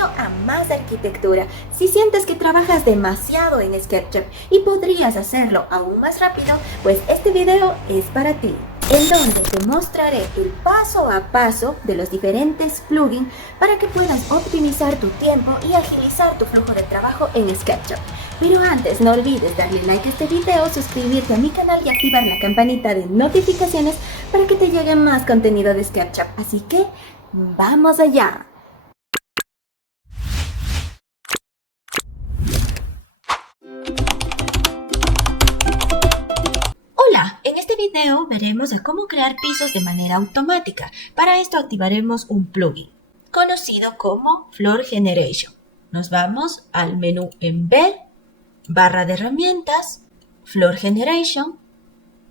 bienvenido a Más Arquitectura. Si sientes que trabajas demasiado en SketchUp y podrías hacerlo aún más rápido, pues este video es para ti, en donde te mostraré el paso a paso de los diferentes plugins para que puedas optimizar tu tiempo y agilizar tu flujo de trabajo en SketchUp. Pero antes, no olvides darle like a este video, suscribirte a mi canal y activar la campanita de notificaciones para que te llegue más contenido de SketchUp. Así que, ¡vamos allá! Hola, en este video veremos a cómo crear pisos de manera automática. Para esto activaremos un plugin conocido como Floor Generation. Nos vamos al menú Embed, barra de herramientas, Floor Generation,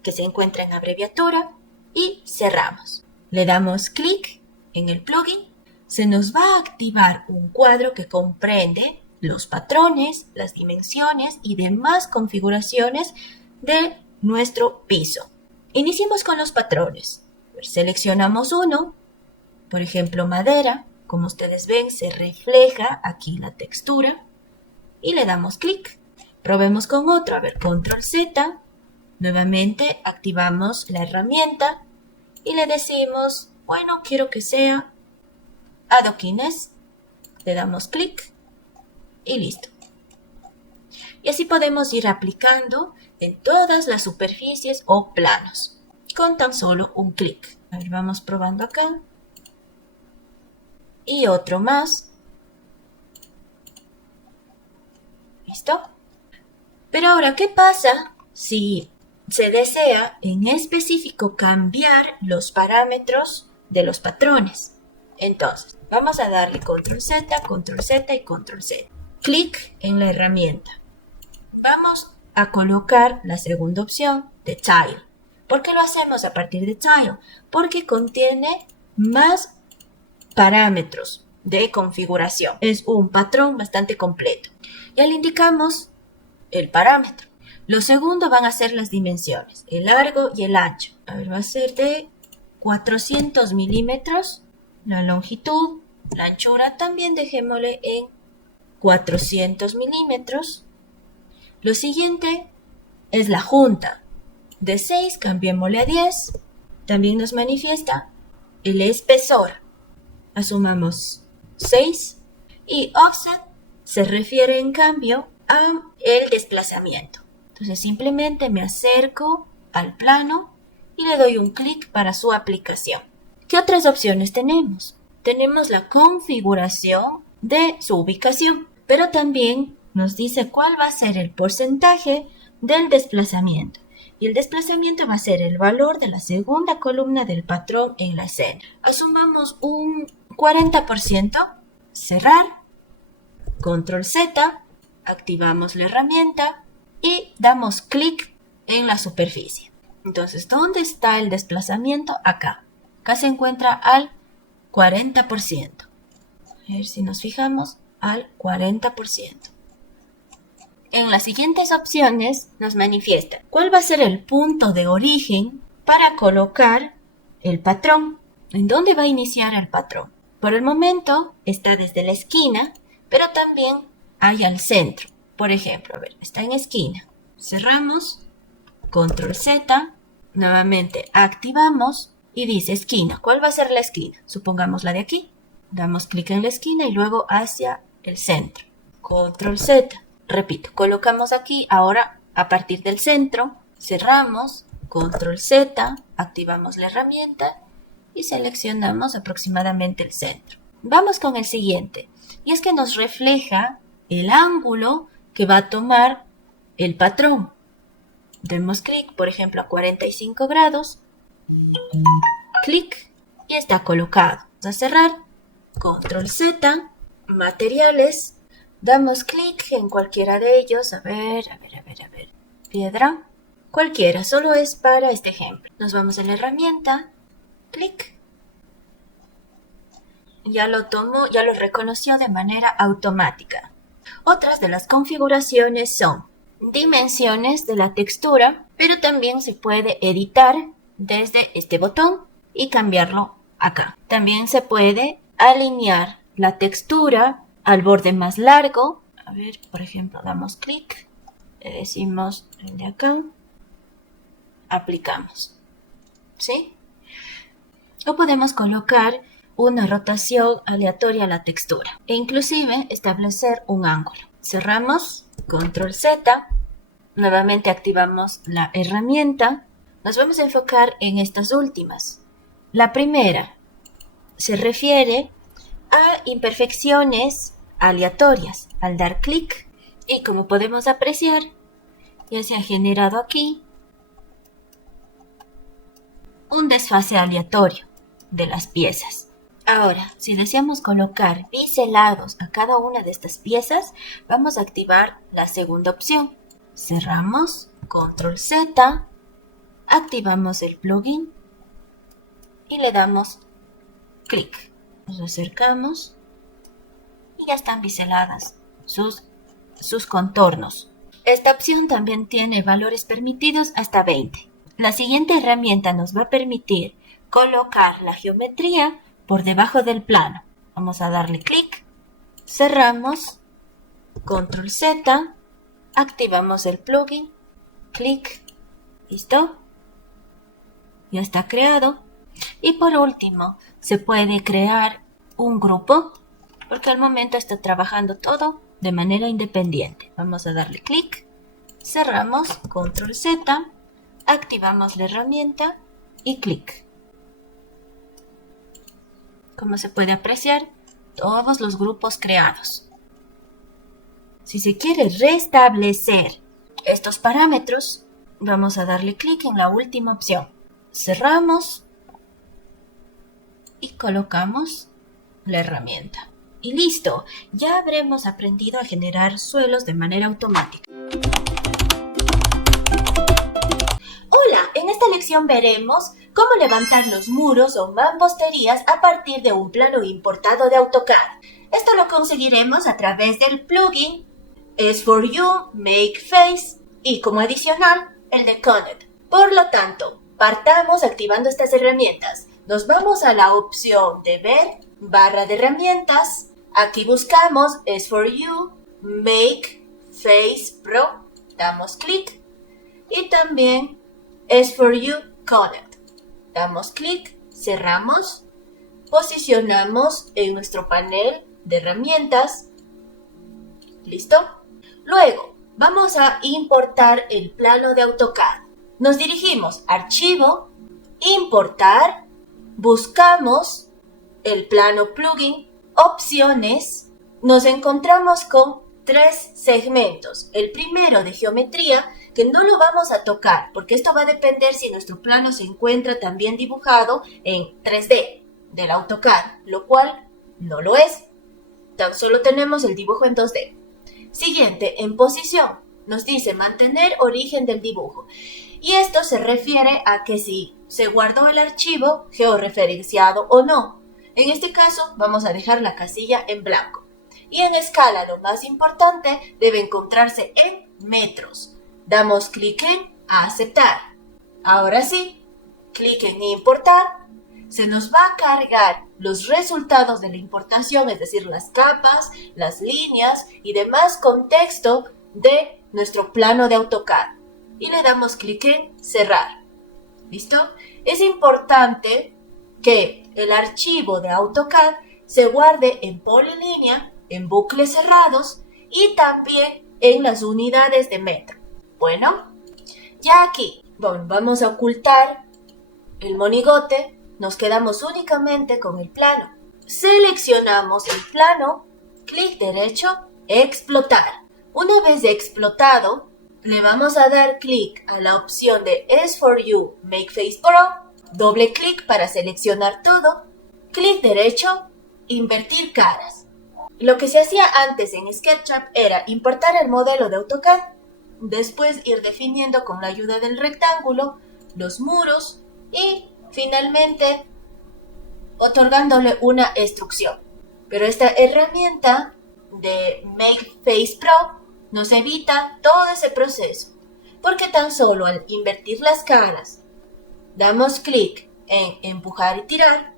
que se encuentra en abreviatura, y cerramos. Le damos clic en el plugin. Se nos va a activar un cuadro que comprende los patrones, las dimensiones y demás configuraciones de nuestro piso. Iniciemos con los patrones. Seleccionamos uno, por ejemplo madera. Como ustedes ven, se refleja aquí la textura y le damos clic. Probemos con otro, a ver, control Z. Nuevamente activamos la herramienta y le decimos, bueno, quiero que sea adoquines. Le damos clic y listo. Y así podemos ir aplicando en todas las superficies o planos con tan solo un clic. A ver, vamos probando acá. Y otro más. ¿Listo? Pero ahora, ¿qué pasa si se desea en específico cambiar los parámetros de los patrones? Entonces, vamos a darle control Z y control Z. Clic en la herramienta. Vamos a colocar la segunda opción de Tile. ¿Por qué lo hacemos a partir de Tile? Porque contiene más parámetros de configuración. Es un patrón bastante completo. Ya le indicamos el parámetro. Lo segundo van a ser las dimensiones, el largo y el ancho. A ver, va a ser de 400 milímetros. La longitud, la anchura también dejémosle en 400 milímetros. Lo siguiente es la junta. De 6 cambiémosle a 10. También nos manifiesta el espesor. Asumamos 6. Y offset se refiere en cambio a el desplazamiento. Entonces simplemente me acerco al plano y le doy un clic para su aplicación. ¿Qué otras opciones tenemos? Tenemos la configuración de su ubicación, pero también nos dice cuál va a ser el porcentaje del desplazamiento. Y el desplazamiento va a ser el valor de la segunda columna del patrón en la escena. Asumamos un 40%, cerrar, control Z, activamos la herramienta y damos clic en la superficie. Entonces, ¿dónde está el desplazamiento? Acá. Acá se encuentra al 40%. A ver si nos fijamos, al 40%. En las siguientes opciones nos manifiesta cuál va a ser el punto de origen para colocar el patrón. ¿En dónde va a iniciar el patrón? Por el momento está desde la esquina, pero también hay al centro. Por ejemplo, a ver, está en esquina. Cerramos, control Z, nuevamente activamos y dice esquina. ¿Cuál va a ser la esquina? Supongamos la de aquí. Damos clic en la esquina y luego hacia el centro. Control Z. Repito, colocamos aquí ahora a partir del centro. Cerramos, control Z, activamos la herramienta y seleccionamos aproximadamente el centro. Vamos con el siguiente. Y es que nos refleja el ángulo que va a tomar el patrón. Demos clic, por ejemplo, a 45 grados. Clic y está colocado. Vamos a cerrar. Control Z, materiales. Damos clic en cualquiera de ellos. A ver. Piedra. Cualquiera, solo es para este ejemplo. Nos vamos a la herramienta. Clic. Ya lo tomó, ya lo reconoció de manera automática. Otras de las configuraciones son dimensiones de la textura, pero también se puede editar desde este botón y cambiarlo acá. También se puede alinear la textura al borde más largo. A ver, por ejemplo, damos clic, le decimos el de acá, aplicamos, ¿sí? O podemos colocar una rotación aleatoria a la textura e inclusive establecer un ángulo. Cerramos, control Z, nuevamente activamos la herramienta. Nos vamos a enfocar en estas últimas. La primera se refiere a imperfecciones aleatorias. Al dar clic, y como podemos apreciar, ya se ha generado aquí un desfase aleatorio de las piezas. Ahora, si deseamos colocar biselados a cada una de estas piezas, vamos a activar la segunda opción. Cerramos, control Z, activamos el plugin y le damos clic. Nos acercamos y ya están biseladas sus contornos. Esta opción también tiene valores permitidos hasta 20. La siguiente herramienta nos va a permitir colocar la geometría por debajo del plano. Vamos a darle clic, cerramos, control Z, activamos el plugin, clic, listo, ya está creado. Y por último, se puede crear un grupo, porque al momento está trabajando todo de manera independiente. Vamos a darle clic, cerramos, control Z, activamos la herramienta y clic. Como se puede apreciar, todos los grupos creados. Si se quiere restablecer estos parámetros, vamos a darle clic en la última opción. Cerramos y colocamos la herramienta. Y listo, ya habremos aprendido a generar suelos de manera automática. Hola, en esta lección veremos cómo levantar los muros o mamposterías a partir de un plano importado de AutoCAD. Esto lo conseguiremos a través del plugin S4U Make Face y como adicional el de Connect. Por lo tanto, partamos activando estas herramientas. Nos vamos a la opción de ver, barra de herramientas. Aquí buscamos S4U Make Face Pro. Damos clic y también S4U Connect. Damos clic, cerramos, posicionamos en nuestro panel de herramientas. ¿Listo? Luego, vamos a importar el plano de AutoCAD. Nos dirigimos a Archivo, Importar, buscamos el plano plugin, Opciones. Nos encontramos con 3 segmentos. El primero de geometría, que no lo vamos a tocar, porque esto va a depender si nuestro plano se encuentra también dibujado en 3D del AutoCAD, lo cual no lo es. Tan solo tenemos el dibujo en 2D. Siguiente, en posición, nos dice mantener origen del dibujo. Y esto se refiere a que si se guardó el archivo georreferenciado o no. En este caso, vamos a dejar la casilla en blanco. Y en escala, lo más importante, debe encontrarse en metros. Damos clic en aceptar. Ahora sí, clic en importar. Se nos va a cargar los resultados de la importación, es decir, las capas, las líneas y demás contexto de nuestro plano de AutoCAD. Y le damos clic en cerrar. ¿Listo? Es importante que el archivo de AutoCAD se guarde en polilínea, en bucles cerrados y también en las unidades de metro. Bueno, ya aquí vamos a ocultar el monigote. Nos quedamos únicamente con el plano. Seleccionamos el plano, clic derecho, explotar. Una vez explotado, le vamos a dar clic a la opción de S4U Make Face Pro, doble clic para seleccionar todo, clic derecho, invertir caras. Lo que se hacía antes en SketchUp era importar el modelo de AutoCAD, después ir definiendo con la ayuda del rectángulo los muros y finalmente otorgándole una instrucción. Pero esta herramienta de Make Face Pro nos evita todo ese proceso, porque tan solo al invertir las caras, damos clic en empujar y tirar,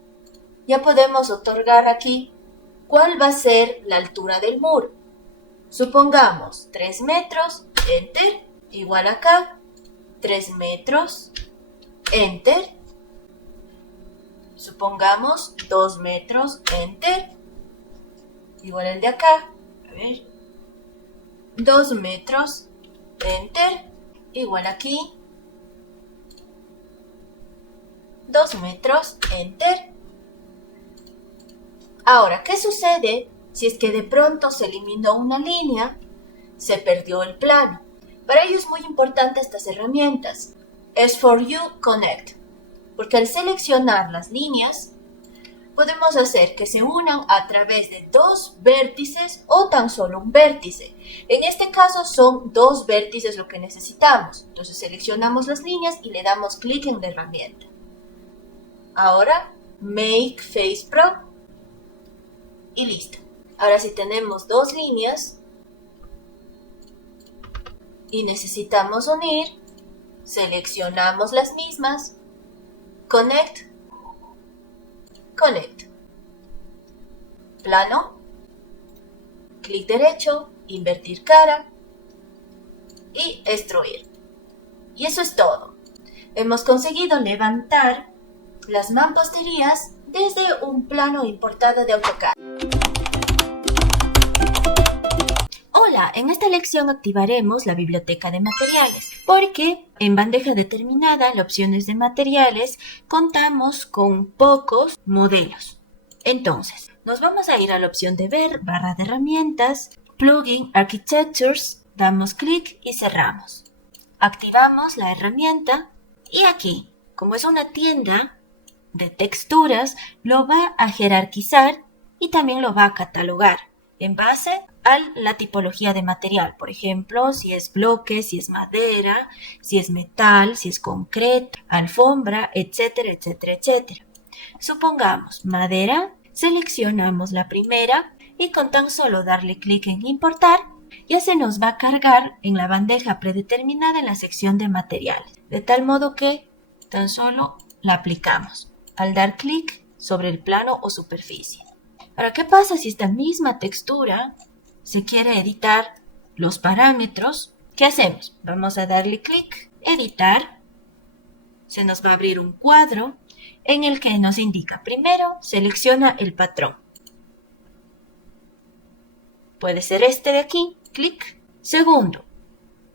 ya podemos otorgar aquí ¿cuál va a ser la altura del muro? Supongamos 3 metros, enter, igual acá, 3 metros, enter. Supongamos 2 metros, enter, igual el de acá, a ver, 2 metros, enter, igual aquí, 2 metros, enter. Ahora, ¿qué sucede si es que de pronto se eliminó una línea, se perdió el plano? Para ello es muy importante estas herramientas. S4U Connect, porque al seleccionar las líneas, podemos hacer que se unan a través de 2 vértices o tan solo un vértice. En este caso son 2 vértices lo que necesitamos. Entonces seleccionamos las líneas y le damos clic en la herramienta. Ahora, Make Face Pro. Y listo. Ahora si tenemos 2 líneas y necesitamos unir, seleccionamos las mismas, Connect, Connect, plano, clic derecho, invertir cara y extruir. Y eso es todo. Hemos conseguido levantar las mamposterías desde un plano importado de AutoCAD. Hola, en esta lección activaremos la biblioteca de materiales, porque en bandeja determinada, en opciones de materiales, contamos con pocos modelos. Entonces, nos vamos a ir a la opción de ver, barra de herramientas, plugin architectures, damos clic y cerramos. Activamos la herramienta y aquí, como es una tienda de texturas, lo va a jerarquizar y también lo va a catalogar en base a la tipología de material. Por ejemplo, si es bloque, si es madera, si es metal, si es concreto, alfombra, etcétera, etcétera, etcétera. Supongamos madera, seleccionamos la primera y con tan solo darle clic en importar, ya se nos va a cargar en la bandeja predeterminada en la sección de materiales, de tal modo que tan solo la aplicamos al dar clic sobre el plano o superficie. Ahora, ¿qué pasa si esta misma textura se quiere editar los parámetros? ¿Qué hacemos? Vamos a darle clic, editar, se nos va a abrir un cuadro en el que nos indica, primero, selecciona el patrón. Puede ser este de aquí, clic. Segundo,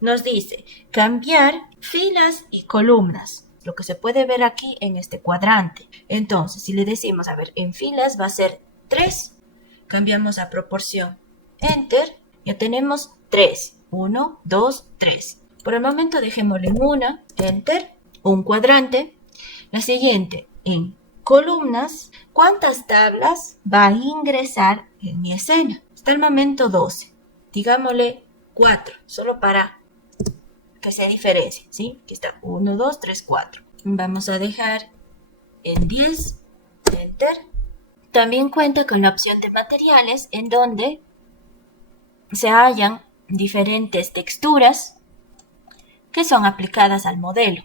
nos dice cambiar filas y columnas, lo que se puede ver aquí en este cuadrante. Entonces, si le decimos, a ver, en filas va a ser 3, cambiamos a proporción, enter, ya tenemos 3, 1, 2, 3. Por el momento dejémosle en 1, enter, un cuadrante. La siguiente, en columnas, ¿cuántas tablas va a ingresar en mi escena? Hasta el momento 12, digámosle 4, solo para que se diferencie, ¿sí? Aquí está 1, 2, 3, 4. Vamos a dejar en 10, enter. También cuenta con la opción de materiales en donde se hallan diferentes texturas que son aplicadas al modelo.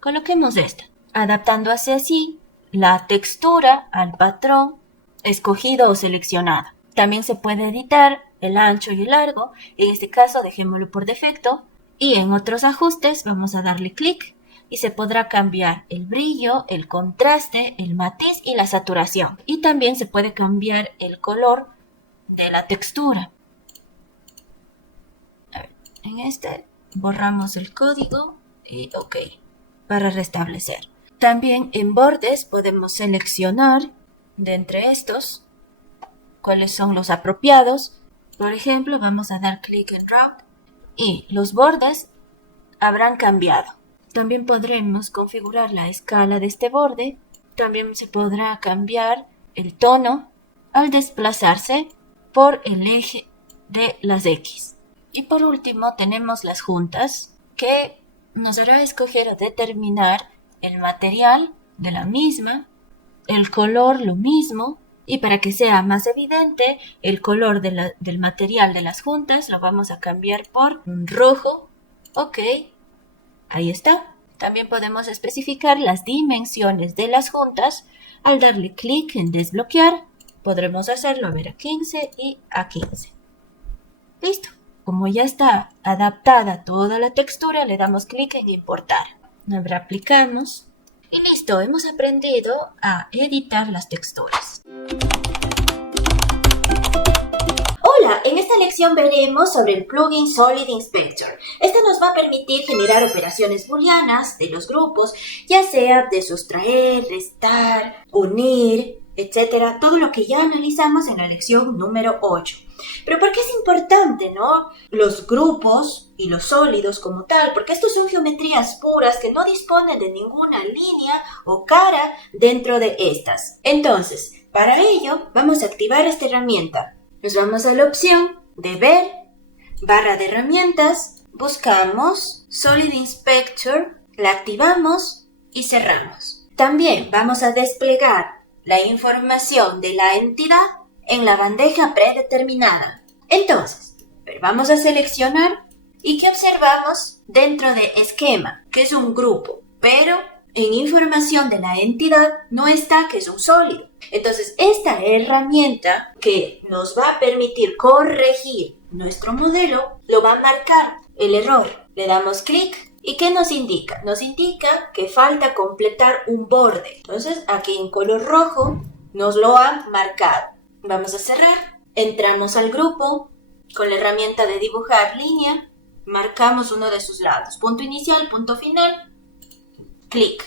Coloquemos esta, adaptando hacia así la textura al patrón escogido o seleccionado. También se puede editar el ancho y el largo, en este caso dejémoslo por defecto, y en otros ajustes vamos a darle clic y se podrá cambiar el brillo, el contraste, el matiz y la saturación. Y también se puede cambiar el color de la textura. A ver, en este borramos el código y OK para restablecer. También en bordes podemos seleccionar de entre estos cuáles son los apropiados. Por ejemplo, vamos a dar clic en Route y los bordes habrán cambiado. También podremos configurar la escala de este borde. También se podrá cambiar el tono al desplazarse por el eje de las X. Y por último tenemos las juntas, que nos hará escoger o determinar el material de la misma, el color lo mismo, y para que sea más evidente el color del material de las juntas lo vamos a cambiar por un rojo. OK, ahí está. También podemos especificar las dimensiones de las juntas al darle clic en desbloquear podremos hacerlo a ver a 15 y a 15. Listo. Como ya está adaptada toda la textura, le damos clic en importar. Ahora aplicamos. Y listo, hemos aprendido a editar las texturas. Hola, en esta lección veremos sobre el plugin Solid Inspector. Este nos va a permitir generar operaciones booleanas de los grupos, ya sea de sustraer, restar, unir, etc. Todo lo que ya analizamos en la lección número 8. Pero ¿por qué es importante, no? Los grupos y los sólidos como tal, porque estos son geometrías puras que no disponen de ninguna línea o cara dentro de estas. Entonces, para ello vamos a activar esta herramienta. Nos vamos a la opción de ver, barra de herramientas, buscamos Solid Inspector, la activamos y cerramos. También vamos a desplegar la información de la entidad en la bandeja predeterminada. Entonces, vamos a seleccionar y ¿qué observamos dentro de esquema? Que es un grupo, pero en información de la entidad no está que es un sólido. Entonces, esta herramienta que nos va a permitir corregir nuestro modelo, lo va a marcar el error. Le damos clic y ¿qué nos indica? Nos indica que falta completar un borde. Entonces, aquí en color rojo nos lo ha marcado. Vamos a cerrar. Entramos al grupo con la herramienta de dibujar línea. Marcamos uno de sus lados. Punto inicial, punto final. Clic.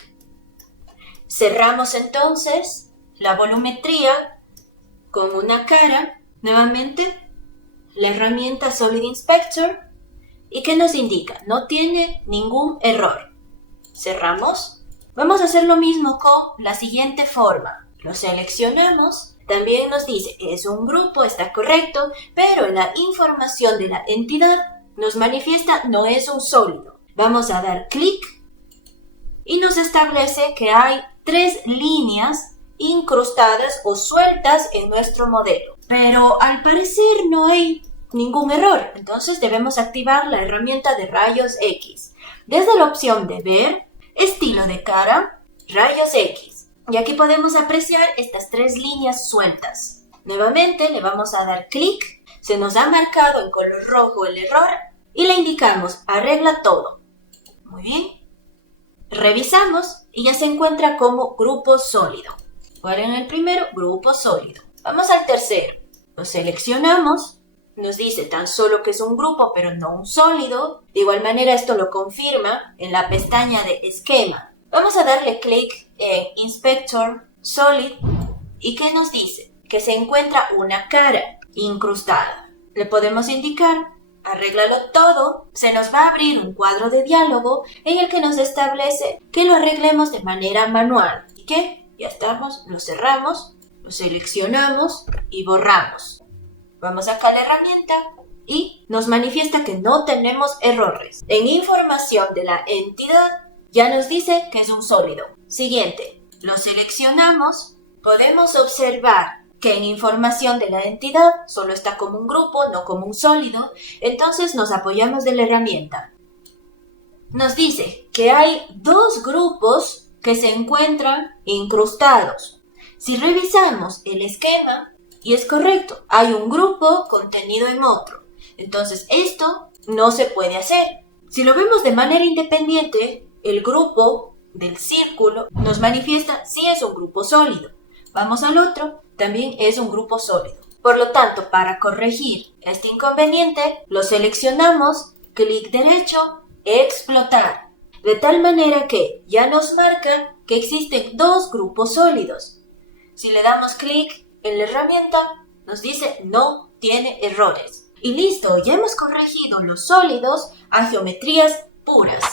Cerramos entonces la volumetría con una cara. Nuevamente, la herramienta Solid Inspector. ¿Y qué nos indica? No tiene ningún error. Cerramos. Vamos a hacer lo mismo con la siguiente forma. Lo seleccionamos. También nos dice que es un grupo, está correcto, pero la información de la entidad nos manifiesta no es un sólido. Vamos a dar clic y nos establece que hay 3 líneas incrustadas o sueltas en nuestro modelo. Pero al parecer no hay ningún error, entonces debemos activar la herramienta de rayos X. Desde la opción de ver, estilo de cara, rayos X. Y aquí podemos apreciar estas 3 líneas sueltas. Nuevamente le vamos a dar clic, se nos ha marcado en color rojo el error y le indicamos arregla todo. Muy bien. Revisamos y ya se encuentra como grupo sólido. ¿Cuál era el primero? Grupo sólido. Vamos al tercero. Lo seleccionamos. Nos dice tan solo que es un grupo pero no un sólido. De igual manera esto lo confirma en la pestaña de esquema. Vamos a darle clic en Inspector Solid y ¿qué nos dice? Que se encuentra una cara incrustada. Le podemos indicar, arréglalo todo, se nos va a abrir un cuadro de diálogo en el que nos establece que lo arreglemos de manera manual. ¿Y qué? Ya estamos, lo cerramos, lo seleccionamos y borramos. Vamos acá a la herramienta y nos manifiesta que no tenemos errores. En información de la entidad, ya nos dice que es un sólido. Siguiente, lo seleccionamos. Podemos observar que en información de la entidad solo está como un grupo, no como un sólido. Entonces nos apoyamos de la herramienta. Nos dice que hay 2 grupos que se encuentran incrustados. Si revisamos el esquema, y es correcto, hay un grupo contenido en otro. Entonces esto no se puede hacer. Si lo vemos de manera independiente, el grupo del círculo nos manifiesta si es un grupo sólido. Vamos al otro, también es un grupo sólido. Por lo tanto, para corregir este inconveniente, lo seleccionamos, clic derecho, explotar. De tal manera que ya nos marca que existen 2 grupos sólidos. Si le damos clic en la herramienta, nos dice no tiene errores. Y listo, ya hemos corregido los sólidos a geometrías puras.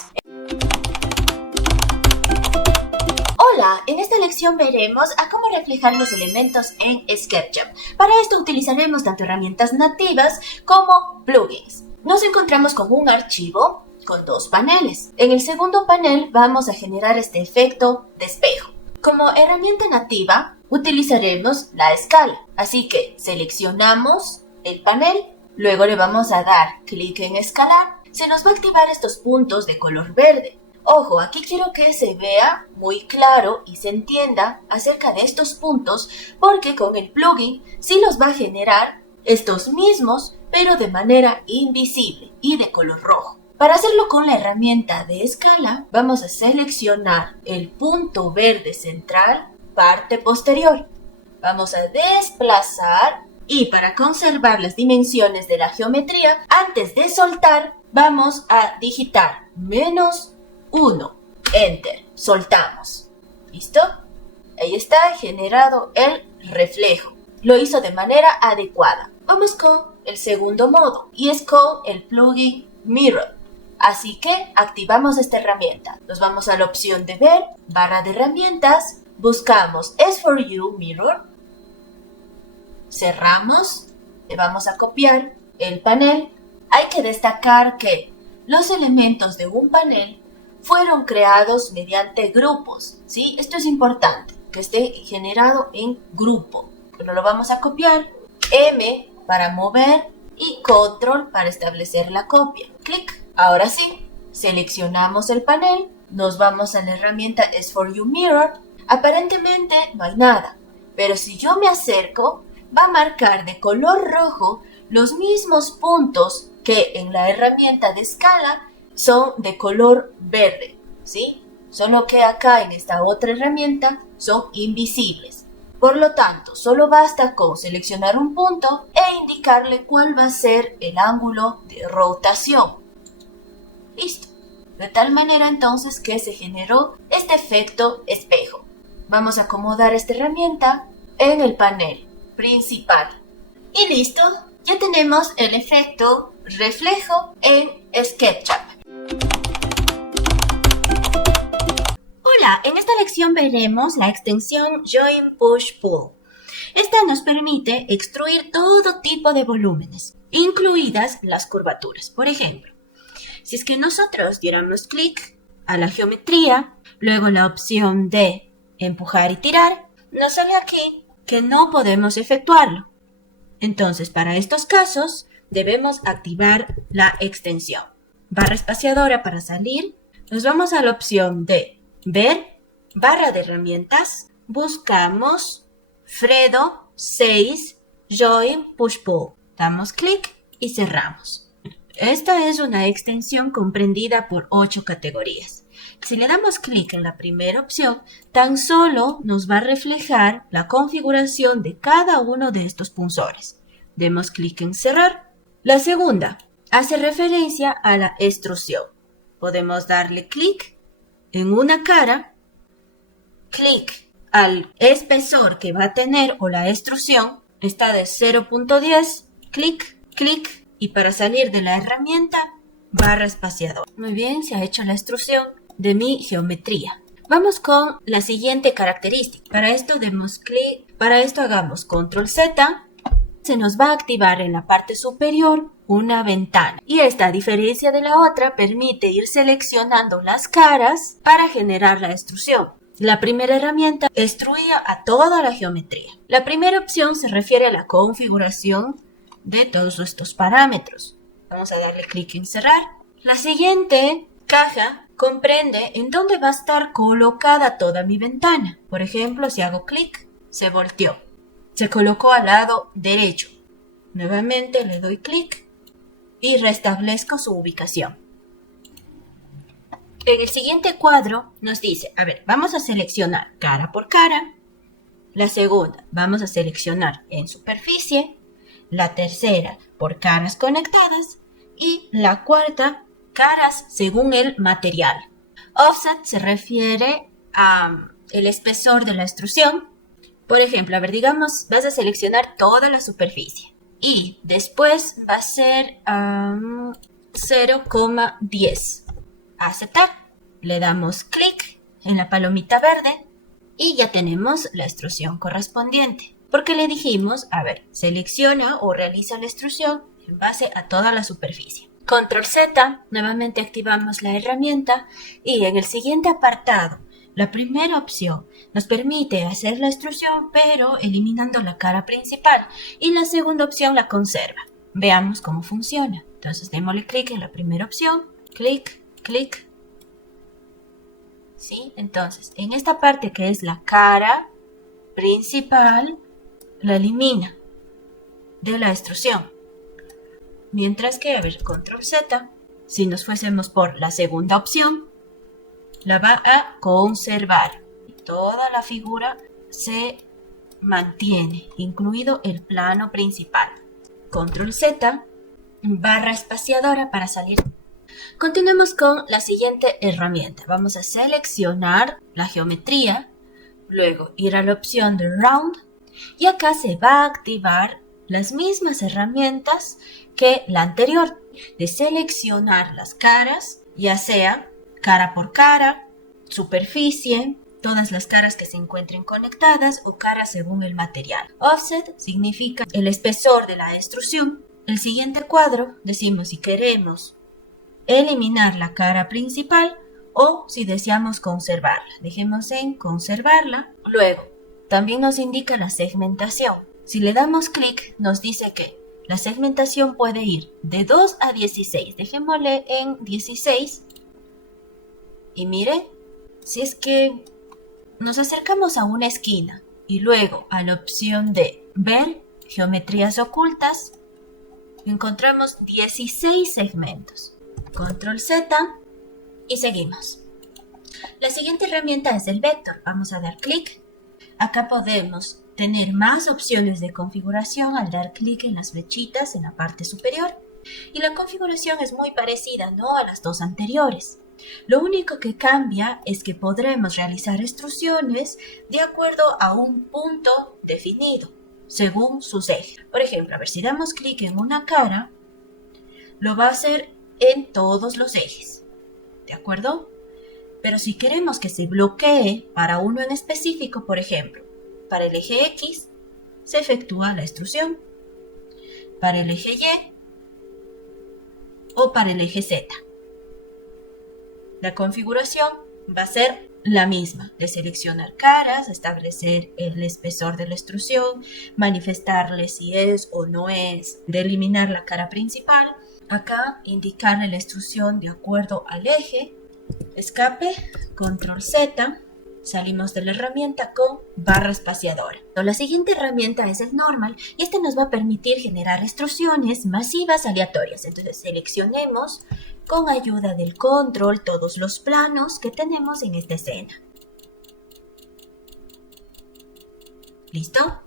Hola, en esta lección veremos a cómo reflejar los elementos en SketchUp. Para esto utilizaremos tanto herramientas nativas como plugins. Nos encontramos con un archivo con 2 paneles. En el segundo panel vamos a generar este efecto de espejo. Como herramienta nativa utilizaremos la escala. Así que seleccionamos el panel, luego le vamos a dar clic en escalar. Se nos va a activar estos puntos de color verde. Ojo, aquí quiero que se vea muy claro y se entienda acerca de estos puntos, porque con el plugin sí los va a generar estos mismos, pero de manera invisible y de color rojo. Para hacerlo con la herramienta de escala, vamos a seleccionar el punto verde central, parte posterior. Vamos a desplazar y para conservar las dimensiones de la geometría, antes de soltar, vamos a digitar -1. Enter. Soltamos. ¿Listo? Ahí está generado el reflejo. Lo hizo de manera adecuada. Vamos con el segundo modo y es con el plugin Mirror. Así que activamos esta herramienta. Nos vamos a la opción de ver, barra de herramientas, buscamos S4U Mirror, cerramos, le vamos a copiar el panel. Hay que destacar que los elementos de un panel fueron creados mediante grupos, ¿sí? Esto es importante, que esté generado en grupo. Pero lo vamos a copiar, M para mover y control para establecer la copia. Clic. Ahora sí, seleccionamos el panel, nos vamos a la herramienta S4U Mirror. Aparentemente no hay nada, pero si yo me acerco, va a marcar de color rojo los mismos puntos que en la herramienta de escala son de color verde, ¿sí? Solo que acá en esta otra herramienta son invisibles. Por lo tanto, solo basta con seleccionar un punto e indicarle cuál va a ser el ángulo de rotación. Listo. De tal manera entonces que se generó este efecto espejo. Vamos a acomodar esta herramienta en el panel principal. Y listo, ya tenemos el efecto reflejo en SketchUp. Hola, en esta lección veremos la extensión Join Push Pull. Esta nos permite extruir todo tipo de volúmenes, incluidas las curvaturas. Por ejemplo, si es que nosotros diéramos clic a la geometría, luego la opción de empujar y tirar, nos sale aquí que no podemos efectuarlo. Entonces, para estos casos, debemos activar la extensión. Barra espaciadora para salir, nos vamos a la opción de ver, barra de herramientas, buscamos Fredo 6 Join Push Pull. Damos clic y cerramos. Esta es una extensión comprendida por 8 categorías. Si le damos clic en la primera opción, tan solo nos va a reflejar la configuración de cada uno de estos punzores. Demos clic en cerrar. La segunda hace referencia a la extrusión. Podemos darle clic en una cara, clic al espesor que va a tener o la extrusión, está de 0.10, clic, clic, y para salir de la herramienta, barra espaciadora. Muy bien, se ha hecho la extrusión de mi geometría. Vamos con la siguiente característica. Para esto demos clic, para esto hagamos control Z, se nos va a activar en la parte superior una ventana. Y esta, a diferencia de la otra, permite ir seleccionando las caras para generar la extrusión. La primera herramienta extruía a toda la geometría. La primera opción se refiere a la configuración de todos estos parámetros. Vamos a darle clic en cerrar. La siguiente caja comprende en dónde va a estar colocada toda mi ventana. Por ejemplo, si hago clic, se volteó. Se colocó al lado derecho. Nuevamente le doy clic y restablezco su ubicación. En el siguiente cuadro nos dice, vamos a seleccionar cara por cara. La segunda, vamos a seleccionar en superficie. La tercera, por caras conectadas. Y la cuarta, caras según el material. Offset se refiere a el espesor de la extrusión. Por ejemplo, digamos, vas a seleccionar toda la superficie. Y después va a ser 0,10. Aceptar. Le damos clic en la palomita verde y ya tenemos la extrusión correspondiente. Porque le dijimos, selecciona o realiza la extrusión en base a toda la superficie. Control Z, nuevamente activamos la herramienta y en el siguiente apartado, la primera opción nos permite hacer la extrusión pero eliminando la cara principal y la segunda opción la conserva. Veamos cómo funciona. Entonces démosle clic en la primera opción, clic, clic ¿Sí? Entonces, en esta parte que es la cara principal, la elimina de la extrusión. Mientras que, a ver, control Z, si nos fuésemos por la segunda opción, la va a conservar. Toda la figura se mantiene, incluido el plano principal. Control Z, barra espaciadora para salir. Continuemos con la siguiente herramienta. Vamos a seleccionar la geometría, luego ir a la opción de Round y acá se va a activar las mismas herramientas que la anterior, de seleccionar las caras, ya sea cara por cara, superficie, todas las caras que se encuentren conectadas o caras según el material. Offset significa el espesor de la extrusión. El siguiente cuadro decimos si queremos eliminar la cara principal o si deseamos conservarla. Dejemos en conservarla. Luego, también nos indica la segmentación. Si le damos clic, nos dice que la segmentación puede ir de 2 a 16. Dejémosle en 16. Y mire, si es que nos acercamos a una esquina y luego a la opción de ver geometrías ocultas, encontramos 16 segmentos. Control Z y seguimos. La siguiente herramienta es el vector. Vamos a dar clic. Acá podemos tener más opciones de configuración al dar clic en las flechitas en la parte superior. Y la configuración es muy parecida, ¿no?, a las dos anteriores. Lo único que cambia es que podremos realizar extrusiones de acuerdo a un punto definido, según sus ejes. Por ejemplo, a ver, si damos clic en una cara, lo va a hacer en todos los ejes, ¿de acuerdo? Pero si queremos que se bloquee para uno en específico, por ejemplo, para el eje X, se efectúa la extrusión, para el eje Y o para el eje Z. La configuración va a ser la misma, de seleccionar caras, establecer el espesor de la extrusión, manifestarle si es o no es, de eliminar la cara principal. Acá indicarle la extrusión de acuerdo al eje, escape, control Z, salimos de la herramienta con barra espaciadora. La siguiente herramienta es el normal y este nos va a permitir generar extrusiones masivas aleatorias. Entonces seleccionemos con ayuda del control todos los planos que tenemos en esta escena. ¿Listo?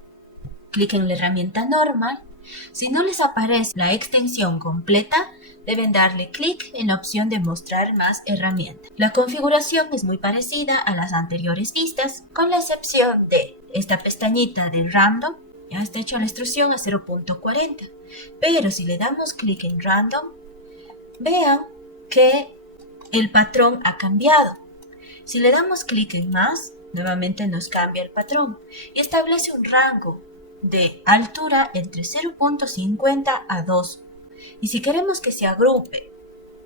Clic en la herramienta normal. Si no les aparece la extensión completa, deben darle clic en la opción de mostrar más herramientas. La configuración es muy parecida a las anteriores vistas, con la excepción de esta pestañita de Random, ya está hecha la extrusión a 0.40. Pero si le damos clic en Random, vean que el patrón ha cambiado. Si le damos clic en más, nuevamente nos cambia el patrón y establece un rango de altura entre 0.50 a 2. Y si queremos que se agrupe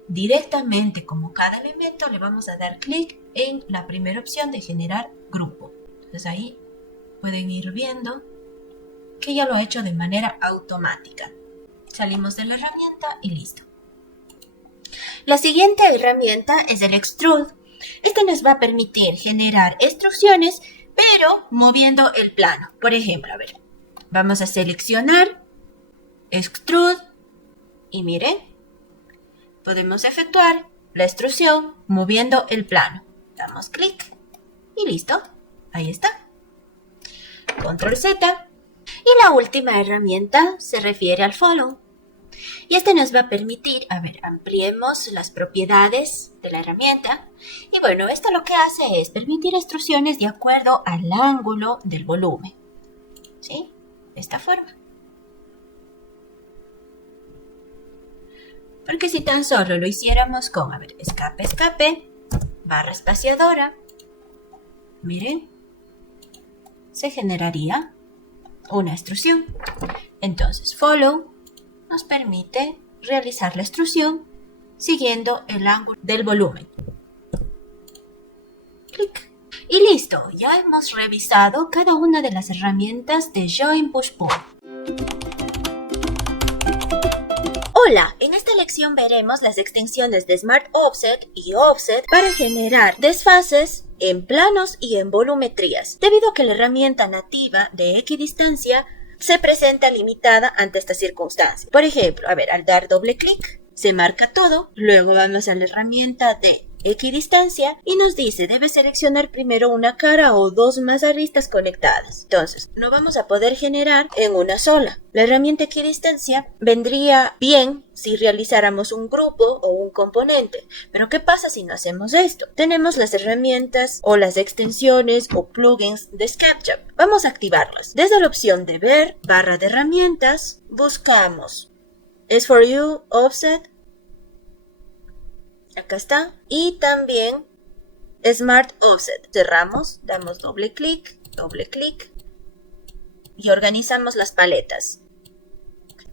directamente como cada elemento, le vamos a dar clic en la primera opción de generar grupo. Entonces ahí pueden ir viendo que ya lo ha hecho de manera automática. Salimos de la herramienta y listo. La siguiente herramienta es el Extrude. Este nos va a permitir generar extrusiones, pero moviendo el plano. Por ejemplo, a ver, vamos a seleccionar Extrude y miren, podemos efectuar la extrusión moviendo el plano. Damos clic y listo. Ahí está. Control Z. Y la última herramienta se refiere al Follow. Y este nos va a permitir, a ver, ampliemos las propiedades de la herramienta. Y bueno, esto lo que hace es permitir extrusiones de acuerdo al ángulo del volumen. ¿Sí? De esta forma. Porque si tan solo lo hiciéramos con, a ver, escape, escape, barra espaciadora, miren, se generaría una extrusión. Entonces, Follow nos permite realizar la extrusión siguiendo el ángulo del volumen. Clic. Y listo, ya hemos revisado cada una de las herramientas de Join Push Pull. Hola, en esta lección veremos las extensiones de Smart Offset y Offset para generar desfases en planos y en volumetrías, debido a que la herramienta nativa de equidistancia se presenta limitada ante esta circunstancia. Por ejemplo, al dar doble clic, se marca todo, luego vamos a la herramienta de equidistancia y nos dice debe seleccionar primero una cara o dos más aristas conectadas. Entonces, no vamos a poder generar en una sola. La herramienta equidistancia vendría bien si realizáramos un grupo o un componente. Pero ¿qué pasa si no hacemos esto? Tenemos las herramientas o las extensiones o plugins de SketchUp. Vamos a activarlas. Desde la opción de ver, barra de herramientas, buscamos S4U Offset. Acá está. Y también Smart Offset. Cerramos, damos doble clic y organizamos las paletas.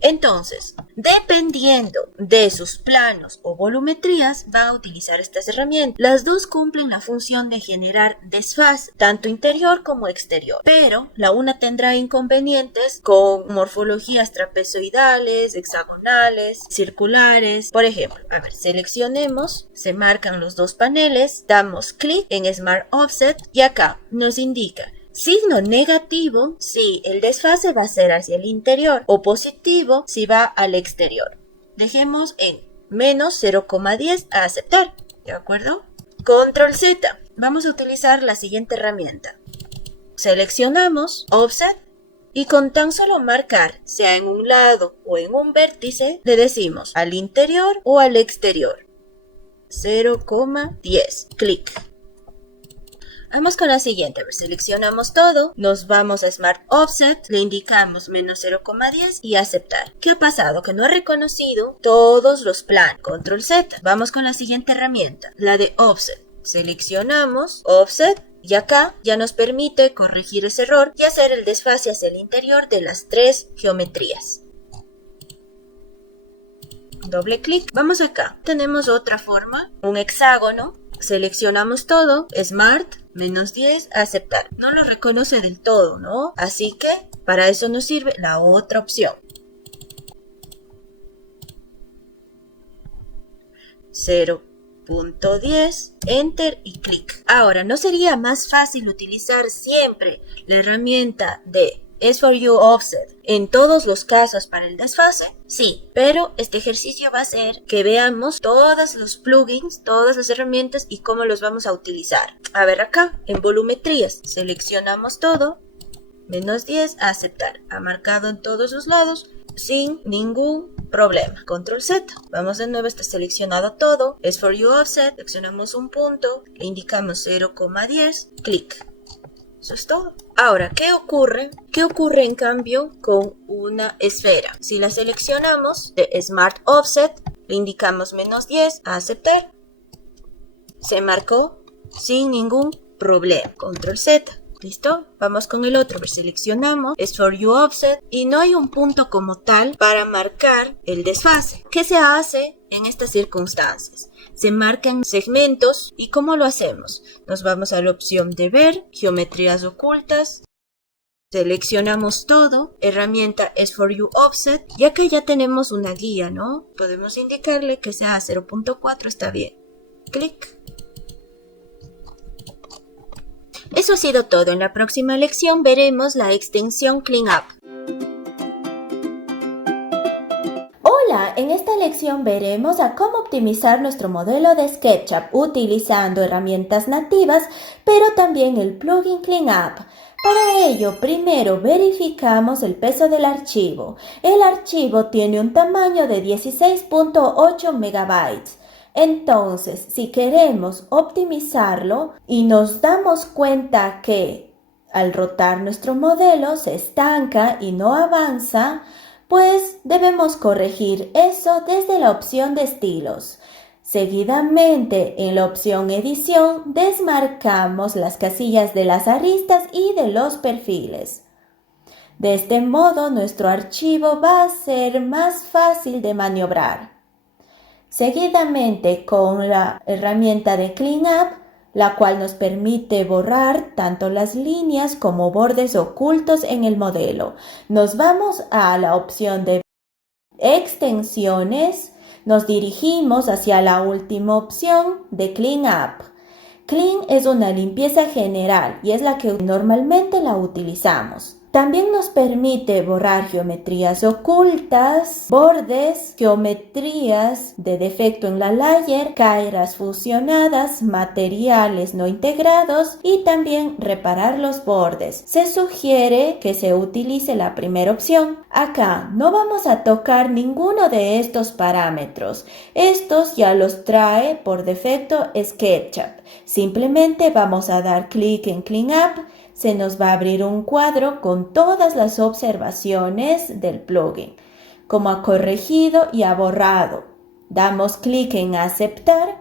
Entonces, dependiendo de sus planos o volumetrías, van a utilizar estas herramientas. Las dos cumplen la función de generar desfase, tanto interior como exterior, pero la una tendrá inconvenientes con morfologías trapezoidales, hexagonales, circulares. Por ejemplo, seleccionemos, se marcan los dos paneles, damos clic en Smart Offset y acá nos indica signo negativo si el desfase va a ser hacia el interior o positivo si va al exterior. Dejemos en menos 0,10 a aceptar, ¿de acuerdo? Control Z. Vamos a utilizar la siguiente herramienta. Seleccionamos Offset y con tan solo marcar, sea en un lado o en un vértice, le decimos al interior o al exterior. 0,10. Clic. Vamos con la siguiente. Seleccionamos todo, nos vamos a Smart Offset, le indicamos menos 0,10 y aceptar. ¿Qué ha pasado? Que no ha reconocido todos los planos. Control Z. Vamos con la siguiente herramienta, la de Offset. Seleccionamos Offset y acá ya nos permite corregir ese error y hacer el desfase hacia el interior de las tres geometrías. Doble clic. Vamos acá. Tenemos otra forma, un hexágono. Seleccionamos todo, Smart, menos 10, aceptar. No lo reconoce del todo, ¿no? Así que para eso nos sirve la otra opción. 0.10, Enter y clic. Ahora, ¿no sería más fácil utilizar siempre la herramienta de S4U Offset en todos los casos para el desfase? Sí, pero este ejercicio va a ser que veamos todos los plugins, todas las herramientas y cómo los vamos a utilizar. Acá, en volumetrías, seleccionamos todo, menos 10, a aceptar. Ha marcado en todos los lados sin ningún problema. Control Z. Vamos de nuevo, está seleccionado todo. S4U Offset, seleccionamos un punto, le indicamos 0,10, clic. Eso es todo. Ahora, ¿qué ocurre? ¿Qué ocurre en cambio con una esfera? Si la seleccionamos de Smart Offset, le indicamos menos 10 a aceptar. Se marcó sin ningún problema. Control Z. ¿Listo? Vamos con el otro. Seleccionamos S4U Offset y no hay un punto como tal para marcar el desfase. ¿Qué se hace en estas circunstancias? Se marcan segmentos. ¿Y cómo lo hacemos? Nos vamos a la opción de ver, geometrías ocultas, seleccionamos todo, herramienta S4U Offset, y acá ya tenemos una guía, ¿no? Podemos indicarle que sea 0.4, está bien. Clic. Eso ha sido todo. En la próxima lección veremos la extensión Cleanup. Hola, en esta lección veremos a cómo optimizar nuestro modelo de SketchUp utilizando herramientas nativas, pero también el plugin Cleanup. Para ello, primero verificamos el peso del archivo. El archivo tiene un tamaño de 16.8 megabytes. Entonces, si queremos optimizarlo y nos damos cuenta que al rotar nuestro modelo se estanca y no avanza, pues debemos corregir eso desde la opción de estilos. Seguidamente, en la opción edición, desmarcamos las casillas de las aristas y de los perfiles. De este modo, nuestro archivo va a ser más fácil de maniobrar. Seguidamente, con la herramienta de Cleanup, la cual nos permite borrar tanto las líneas como bordes ocultos en el modelo, nos vamos a la opción de extensiones, Nos dirigimos hacia la última opción de Clean Up. Clean es una limpieza general y es la que normalmente la utilizamos. También nos permite borrar geometrías ocultas, bordes, geometrías de defecto en la layer, caras fusionadas, materiales no integrados y también reparar los bordes. Se sugiere que se utilice la primera opción. Acá no vamos a tocar ninguno de estos parámetros. Estos ya los trae por defecto SketchUp. Simplemente vamos a dar clic en Clean Up. Se nos va a abrir un cuadro con todas las observaciones del plugin, como ha corregido y ha borrado. Damos clic en aceptar,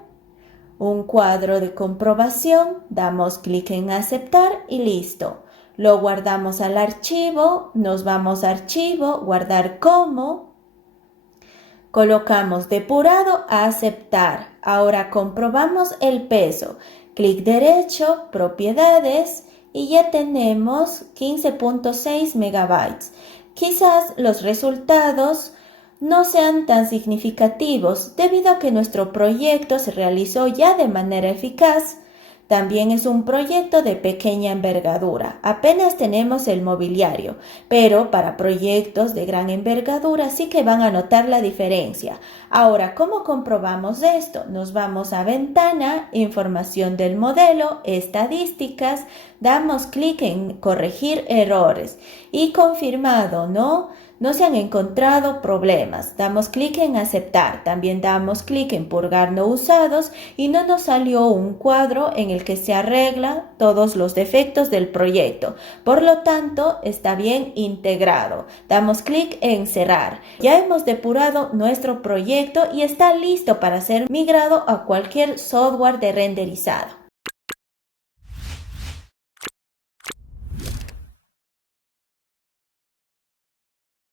un cuadro de comprobación, damos clic en aceptar y listo. Lo guardamos al archivo, nos vamos a archivo, guardar como, colocamos depurado a aceptar. Ahora comprobamos el peso, clic derecho, propiedades, y ya tenemos 15.6 megabytes. Quizás los resultados no sean tan significativos debido a que nuestro proyecto se realizó ya de manera eficaz. También es un proyecto de pequeña envergadura. Apenas tenemos el mobiliario, pero para proyectos de gran envergadura sí que van a notar la diferencia. Ahora, ¿cómo comprobamos esto? Nos vamos a ventana, información del modelo, estadísticas, damos clic en corregir errores y confirmado, ¿no? No se han encontrado problemas. Damos clic en aceptar. También damos clic en purgar no usados y no nos salió un cuadro en el que se arregla todos los defectos del proyecto. Por lo tanto, está bien integrado. Damos clic en cerrar. Ya hemos depurado nuestro proyecto y está listo para ser migrado a cualquier software de renderizado.